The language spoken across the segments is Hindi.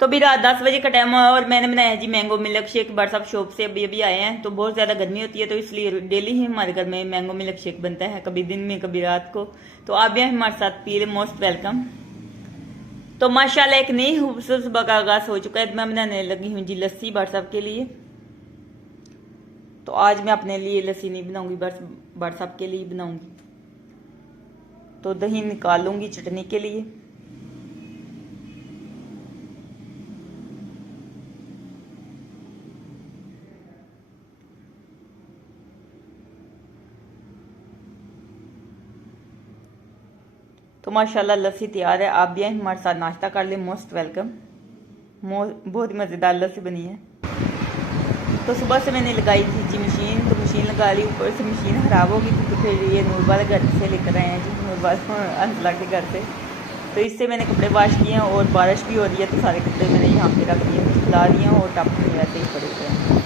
तो अभी रात 10 बजे का टाइम है और मैंने बनाया G mango milk shake. But साहब शॉप से अभी अभी आए हैं, तो बहुत ज़्यादा गर्मी होती है, तो इसलिए डेली ही हमारे घर में मैंगो मिल्क शेक बनता है, कभी दिन में कभी रात को। तो आप भी हमारे साथ पी ले, मोस्ट वेलकम। तो माशाल्लाह एक नई खूबसूरत सुबह का आगाज हो चुका है। मैं बनाने लगी हूँ जी लस्सी बट साहब के लिए। तो आज मैं अपने लिए लस्सी नहीं बनाऊंगी, बस बट साहब के लिए बनाऊंगी। तो दही निकालूंगी चटनी के लिए। तो माशाल्लाह लस्सी तैयार है, आप भी आए हमारे साथ नाश्ता कर ले, मोस्ट वेलकम। बहुत ही मज़ेदार लस्सी बनी है। तो सुबह से मैंने लगाई थी जी मशीन, तो मशीन लगा ली, ऊपर से मशीन ख़राब हो गई थी, तो फिर ये नूर वाले घर से लेकर आए हैं जी, नूर वाले अंसला के घर से। तो इससे मैंने कपड़े वाश किए हैं और बारिश भी हो रही है, तो सारे कपड़े मैंने यहाँ पे रख दिए, खिला दिए हैं और टप में वैसे ही पड़े हुए हैं।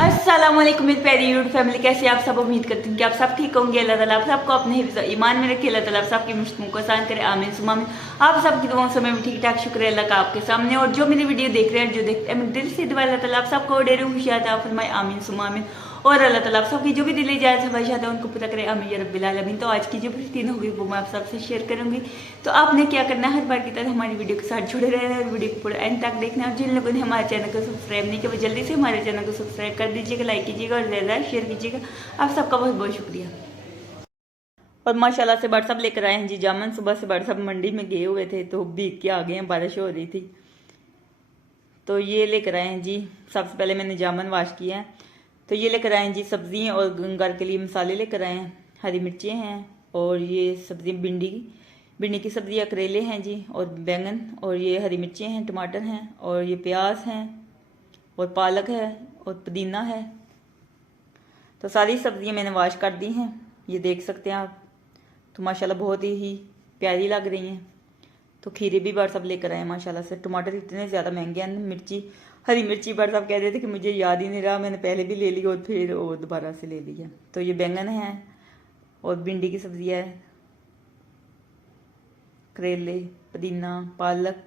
अस्सलाम वालेकुम मेरी प्यारी यूट्यूब फैमिली, कैसे आप सब। उम्मीद करती हूँ कि आप सब ठीक होंगे। अल्लाह ताला आप सबको अपने हिफ्ज़ ईमान में रखे, अल्लाह ताला आप सबकी मुश्किलों को आसान करे, आमीन सुमा आमीन। आप सबकी दुआओं से मैं भी ठीक ठाक, शुक्र है अल्लाह का आपके सामने। और जो मेरी वीडियो देख रहे हैं, जो देखते हैं, मैं दिल से दुआ अल्लाह ताला आप सबको ढेरों खुशियात अता फरमाए, आमीन सुमा आमीन। और अल्लाह ताला आप सबकी जो भी दिली जाए ख्वाहिशात है उनको पूरा करे, आमीन या रब्बिल आलमीन। तो आज की जो रूटीन होगी वो मैं आप सबसे शेयर करूंगी। तो आपने क्या करना है, हर बार की तरह हमारी वीडियो के साथ जुड़े रहना है और वीडियो को पूरा एंड तक देखना है। जिन लोगों ने हमारे चैनल को सब्सक्राइब नहीं किया वो जल्दी से हमारे चैनल को सब्सक्राइब कर दीजिएगा, लाइक कीजिएगा और ज़्यादा शेयर कीजिएगा। आप सबका बहुत बहुत शुक्रिया। और माशाल्लाह से बट सब लेकर आए हैं जी जामुन। सुबह से बट सब मंडी में गए हुए थे, तो भीग के आ गए हैं, बारिश हो रही थी। तो ये लेकर आए हैं जी, सबसे पहले मैंने जामुन वाश किया है। तो ये लेकर आए हैं जी सब्ज़ी और घर के लिए मसाले लेकर आए हैं। हरी मिर्चें हैं और ये सब्ज़ी भिंडी की सब्ज़ी या करेले हैं जी, और बैंगन, और ये हरी मिर्चें हैं, टमाटर हैं, और ये प्याज हैं, और पालक है, और पुदीना है। तो सारी सब्ज़ियाँ मैंने वाश कर दी हैं, ये देख सकते हैं आप। तो माशाल्लाह बहुत ही प्यारी लग रही हैं। तो खीरे भी बट सब लेकर आए माशाल्लाह से। टमाटर इतने ज़्यादा महंगे हैं, हरी मिर्ची बट सब कह रहे थे कि मुझे याद ही नहीं रहा, मैंने पहले भी ले ली और फिर वो दोबारा से ले लिया। तो ये बैंगन है और भिंडी की सब्ज़ी है, करेले, पुदीना, पालक,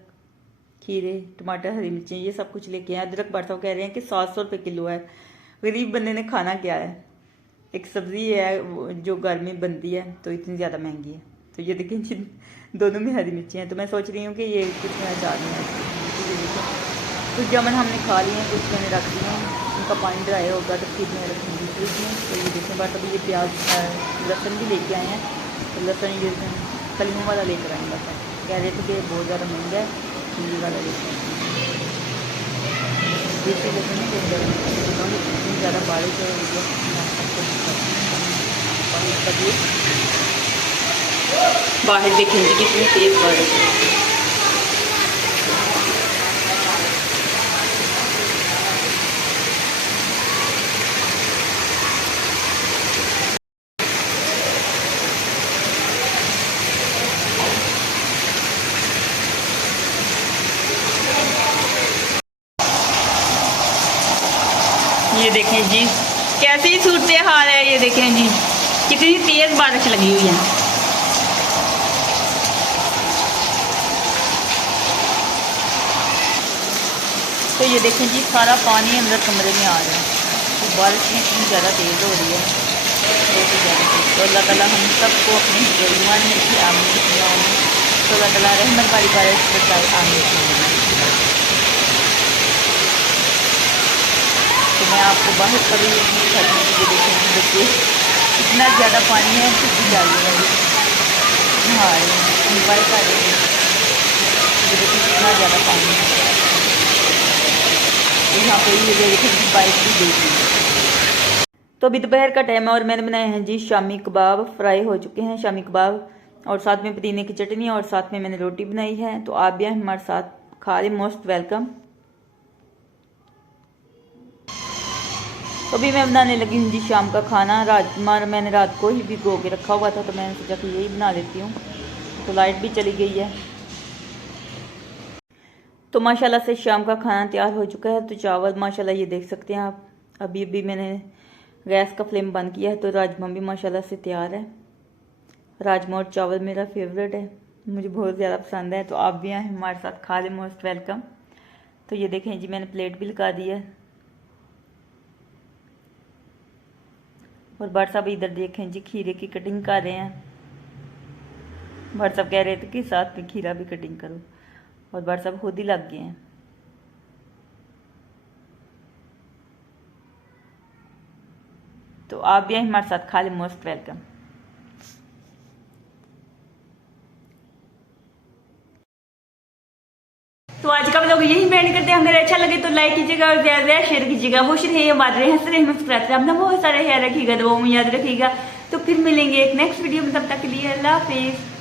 खीरे, टमाटर, हरी मिर्ची, ये सब कुछ लेके आए। अदरक बट सब कह रहे हैं कि 700 रुपये किलो है। गरीब बंदे ने खाना क्या है, एक सब्ज़ी है जो घर में बनती है तो इतनी ज़्यादा महंगी है। तो ये देखें जिन दोनों में हरी मिर्ची हैं, तो मैं सोच रही हूँ कि ये कुछ मैं चाह रही हूँ। कुछ जामुन हमने खा लिए हैं, कुछ मैंने रख दिए हैं, उनका पानी ड्राई होगा तो फिर मैं रखूँगी फ्रिज में। तो ये देखें बट अभी ये प्याज लहसुन भी लेके आए हैं। तो लहसुन ये कलियों वाला लेकर आए बस, कह रहे थे कि बहुत ज़्यादा महंगा है, तो ये वाला लेकर आए। देसी लहसुन बहुत ज़्यादा, इतनी ज़्यादा बारिश हो रही है बाहर, देखेंगे कितनी तेज बारिश है। ये देखें जी कैसी सूरत हाल है, ये देखें जी कितनी तेज बारिश लगी हुई है। तो ये देखें जी सारा पानी अंदर कमरे में आ रहा है, तो बारिश भी इतनी ज़्यादा तेज़ हो रही है, बहुत ही ज़्यादा तेज़। तो अल्लाह ताला हम सबको अपने ईमान में रखे, आमीन। तो अल्लाह ताला रहमत वाली बारिश बचाए, आमीन। तो मैं आपको बाहर कभी अपनी छत में ये देखें बच्चे इतना ज़्यादा पानी है, कुछ भी डालिए हाँ मोबाइल का ये देखिए कितना ज़्यादा पानी है। यहाँ पे ये देखिए बाइक भी देखिए। तो अभी दोपहर का टाइम है और मैंने बनाए हैं जी शामी कबाब, फ्राई हो चुके हैं शामी कबाब, और साथ में पुदीने की चटनी, और साथ में मैंने रोटी बनाई है। तो आप भी हमारे साथ खा रहे, मोस्ट वेलकम। तो अभी मैं बनाने लगी हूँ जी शाम का खाना। राजमा मैंने रात को ही भिगो के रखा हुआ था, तो मैंने सोचा कि यही बना लेती हूँ। तो लाइट भी चली गई है। तो माशाल्लाह से शाम का खाना तैयार हो चुका है। तो चावल माशाल्लाह ये देख सकते हैं आप, अभी अभी मैंने गैस का फ्लेम बंद किया है। तो राजमा भी माशाल्लाह से तैयार है। राजमा और चावल मेरा फेवरेट है, मुझे बहुत ज़्यादा पसंद है। तो आप भी आए हमारे साथ खा लें, मोस्ट वेलकम। तो ये देखें जी मैंने प्लेट भी लगा दी है। और भट्ट साहब इधर देखें जी खीरे की कटिंग कर रहे हैं। भट्ट साहब कह रहे थे कि साथ में खीरा भी कटिंग करो, और भट्ट साहब खुद ही लग गए हैं। तो आप भी हमारे साथ खा लें, मोस्ट वेलकम। तो आज का व्लॉग यही एंड करते हैं। अगर अच्छा लगे तो लाइक कीजिएगा और ज्यादा शेयर कीजिएगा। खुश रहिए, हमारे रहे, हंस रहे, मुस्कुराते रहे, अपना बहुत सारा ख्याल रखिएगा, दुआओं में याद रखिएगा। तो फिर मिलेंगे एक नेक्स्ट वीडियो में, तब तक के लिए अल्लाह हाफिज।